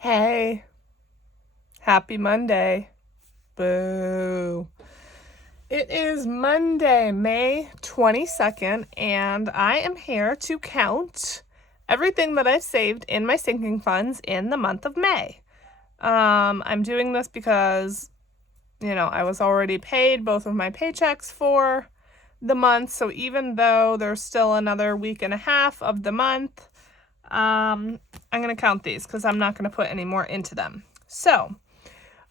Hey, happy Monday. Boo. It is Monday, May 22nd, and I am here to count everything that I've saved in my sinking funds in the month of May. I'm doing this because, I was already paid both of my paychecks for the month, so even though there's still another week and a half of the month, I'm going to count these because I'm not going to put any more into them. So,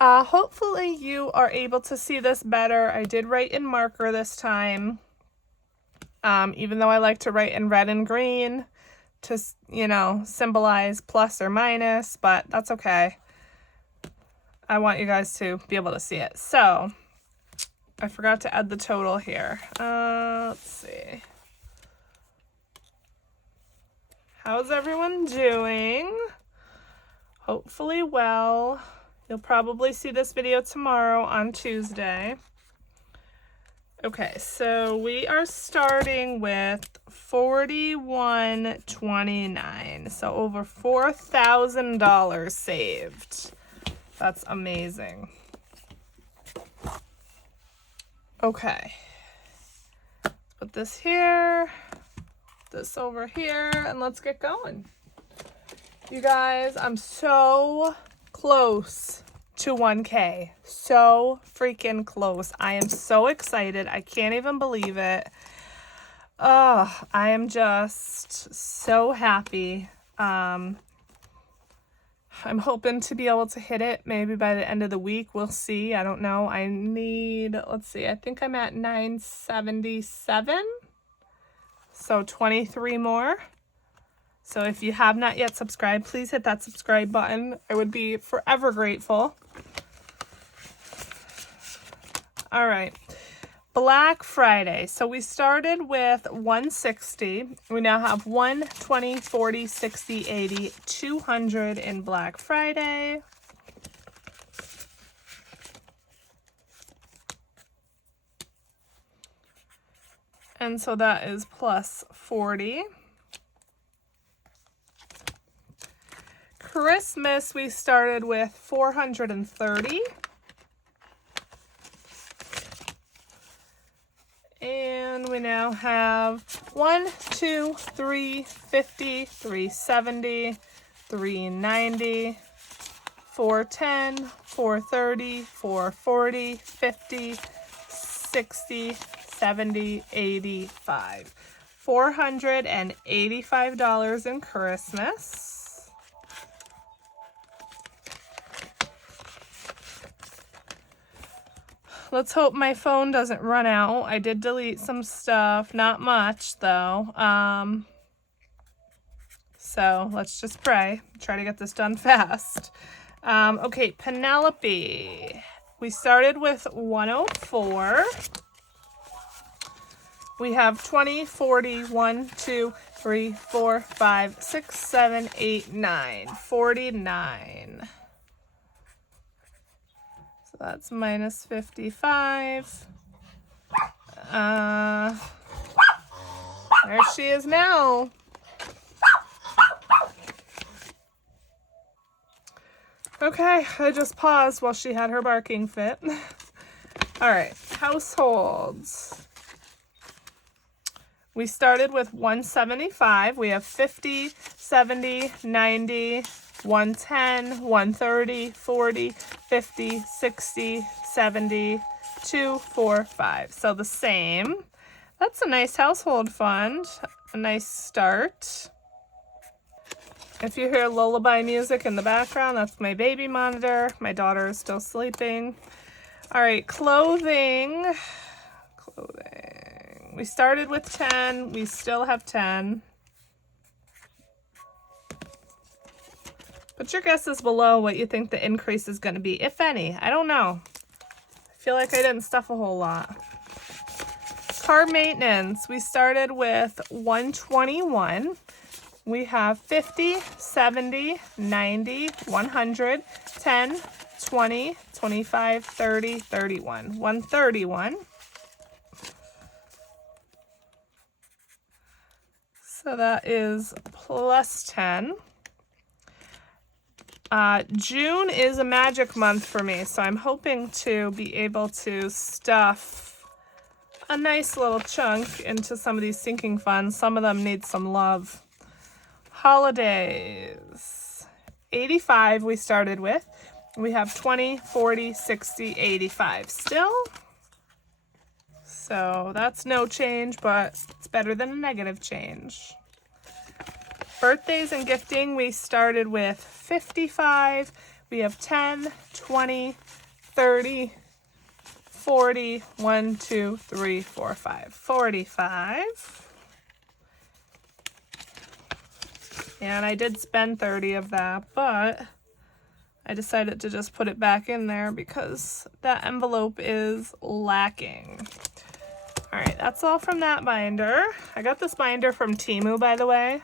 hopefully you are able to see this better. I did write in marker this time, even though I like to write in red and green to, symbolize plus or minus, but that's okay. I want you guys to be able to see it. So, I forgot to add the total here. Let's see. How's everyone doing? Hopefully well. You'll probably see this video tomorrow on Tuesday. Okay, so we are starting with $41.29. So over $4,000 saved. That's amazing. Okay. Let's put this here. This over here, and let's get going. You guys, I'm so close to 1K. So freaking close. I am so excited. I can't even believe it. I am just so happy. I'm hoping to be able to hit it maybe by the end of the week. We'll see. I don't know. I need, let's see, I think I'm at 977. So 23 more. So if you have not yet subscribed, please hit that subscribe button. I would be forever grateful. All right. Black Friday. So we started with 160. We now have 120, 40, 60, 80, 200 in Black Friday. And so that is plus 40. Christmas, we started with 430. And we now have 1, 2, 3, 50, 370, 390, 410, 430, 440, 50, 60, 70, 85. $485 in Christmas. Let's hope my phone doesn't run out. I did delete some stuff, not much though. So let's just pray, try to get this done fast. Okay, Penelope. We started with 104. We have 20, 40, 1, 2, 3, 4, 5, 6, 7, 8, 9, 49. So that's minus 55. There she is now. Okay, I just paused while she had her barking fit. All right, households. We started with 175. We have 50, 70, 90, 110, 130, 40, 50, 60, 70, 2, 4, 5. So the same. That's a nice household fund. A nice start. If you hear lullaby music in the background, that's my baby monitor. My daughter is still sleeping. All right, clothing. We started with 10. We still have 10. Put your guesses below what you think the increase is going to be, if any. I don't know. I feel like I didn't stuff a whole lot. Car maintenance. We started with 121. We have 50, 70, 90, 100, 10, 20, 25, 30, 31. 131. So that is plus 10. June is a magic month for me, so I'm hoping to be able to stuff a nice little chunk into some of these sinking funds. Some of them need some love. Holidays. 85 we started with. We have 20, 40, 60, 85 still. So that's no change, but it's better than a negative change. Birthdays and gifting, we started with 55. We have 10, 20, 30, 40, 1, 2, 3, 4, 5. 45. And I did spend 30 of that, but I decided to just put it back in there because that envelope is lacking. All right, that's all from that binder. I got this binder from Temu, by the way.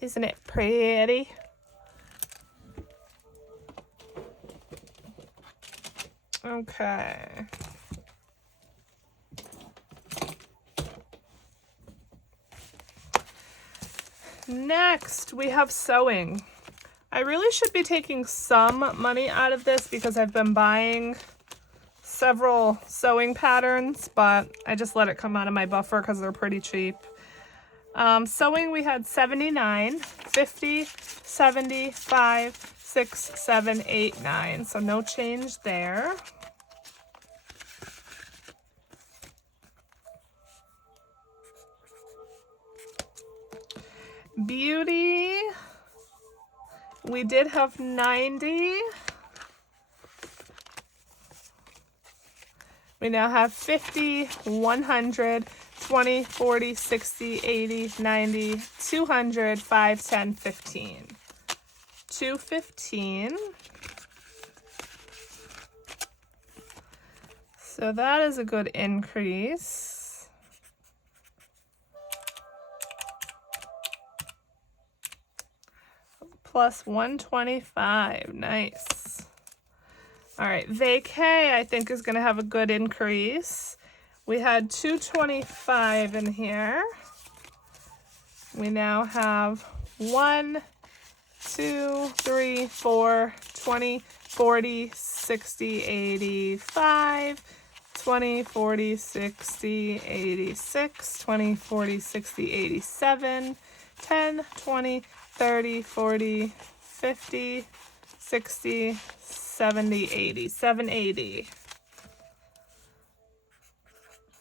Isn't it pretty? Okay. Next, we have sewing. I really should be taking some money out of this because I've been buying several sewing patterns, but I just let it come out of my buffer because they're pretty cheap. Sewing, we had 79, 50, 75, 6, 7, 8, 9. So no change there. Beauty, we did have 90. We now have 50, 100, 20, 40, 60, 80, 90, 200, 5, 10, 15. 215. So that is a good increase. Plus 125, nice. All right, vacay I think is gonna have a good increase. We had 225 in here. We now have 1, 2, 3, 4, 20, 40, 60, 85, 20, 40, 60, 86, 20, 40, 60, 87, 10, 20, 30, 40, 50, 60, 70, 80, 780.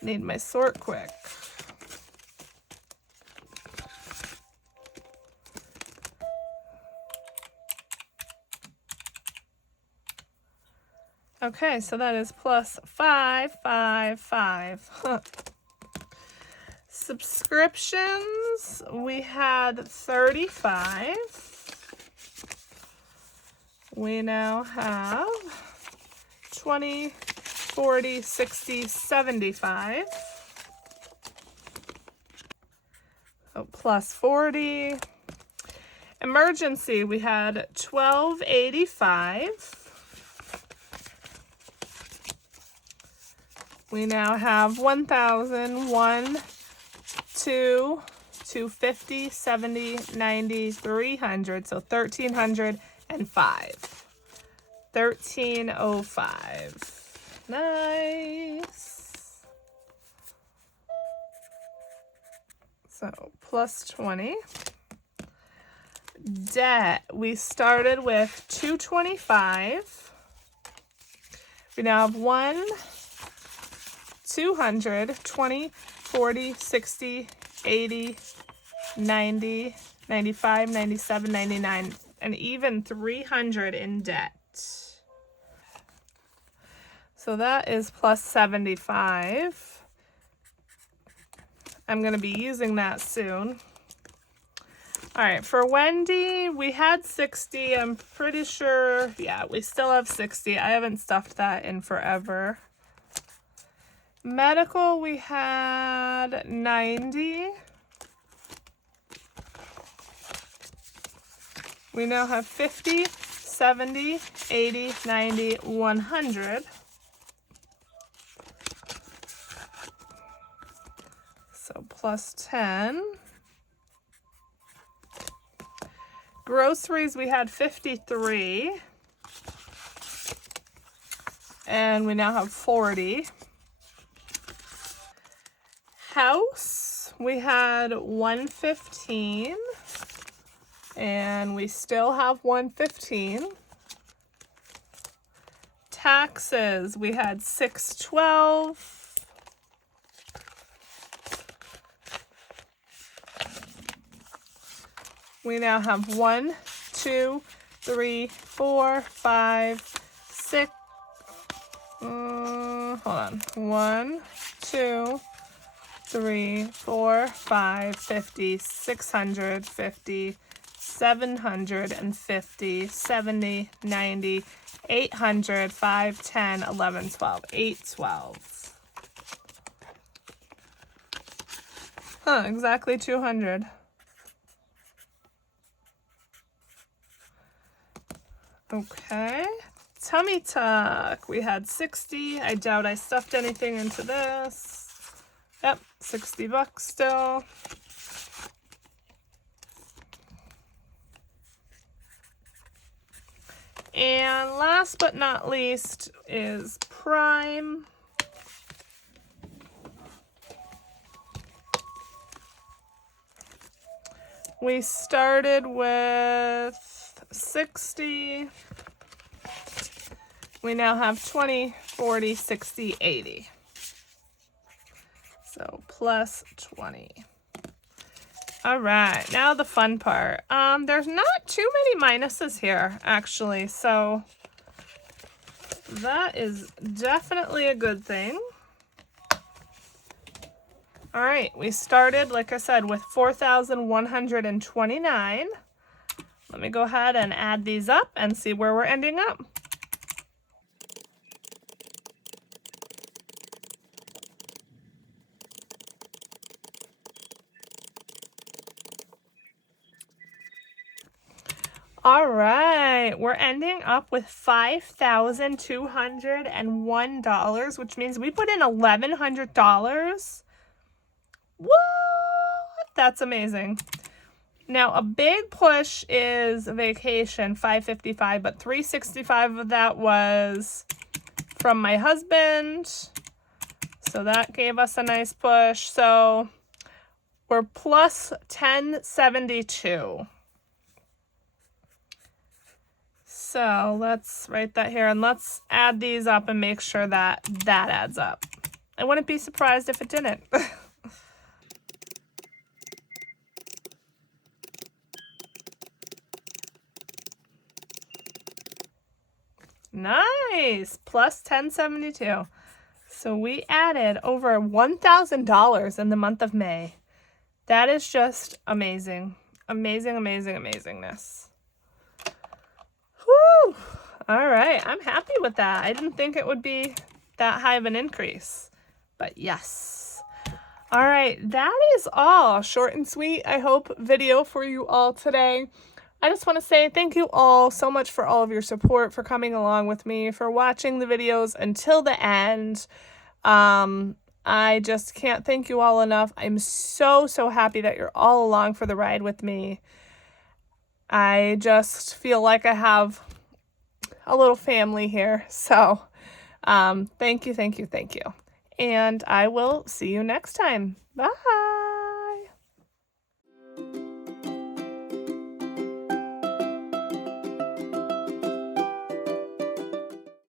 Need my sort quick. Okay, so that is plus 5, 5, 5. Subscriptions, we had 35. We now have 20, 40, 60, 75. So plus 40. Emergency, we had 1285. We now have 1,000, 1, 2, 250, 70, 90, 300. So 1,305. 1,305. Nice. So plus 20. Debt, we started with 225. We now have 1, 200, 20, 40, 60, 80, 90, 95, 97, 99, and even 300 in debt. So that is plus 75. I'm going to be using that soon. All right, for Wendy, we had 60. I'm pretty sure, yeah, we still have 60. I haven't stuffed that in forever. Medical, we had 90. We now have 50, 70, 80, 90, 100. So plus 10. Groceries, we had 53. And we now have 40. House, we had 115. And we still have 115. Taxes, we had 612. We now have 1, 2, 3, 4, 5, 6. Hold on. 1, 2, 3, 4, 5, 50, 650, 750, 70, 90, 800, 5, 10, 11, 12. 8 12s. Exactly 200. Okay. Tummy tuck. We had 60. I doubt I stuffed anything into this. Yep, $60 still. And last but not least is Prime. We started with 60. We now have 20, 40, 60, 80. So plus 20. All right, now the fun part. There's not too many minuses here, actually, so that is definitely a good thing. All right, we started, like I said, with 4,129. Let me go ahead and add these up and see where we're ending up. All right, we're ending up with $5,201, which means we put in $1,100. What? That's amazing. Now, a big push is vacation, $555, but $365 of that was from my husband. So that gave us a nice push. So we're plus 1072. So let's write that here and let's add these up and make sure that that adds up. I wouldn't be surprised if it didn't. Nice, plus 1072. So we added over $1,000 in the month of May. That is just amazing. Amazing, amazing, amazingness. Whew. All right, I'm happy with that. I didn't think it would be that high of an increase, but yes. All right, that is all. Short and sweet, I hope, video for you all today. I just want to say thank you all so much for all of your support, for coming along with me, for watching the videos until the end. I just can't thank you all enough. I'm so, so happy that you're all along for the ride with me. I just feel like I have a little family here. So thank you, thank you, thank you. And I will see you next time. Bye.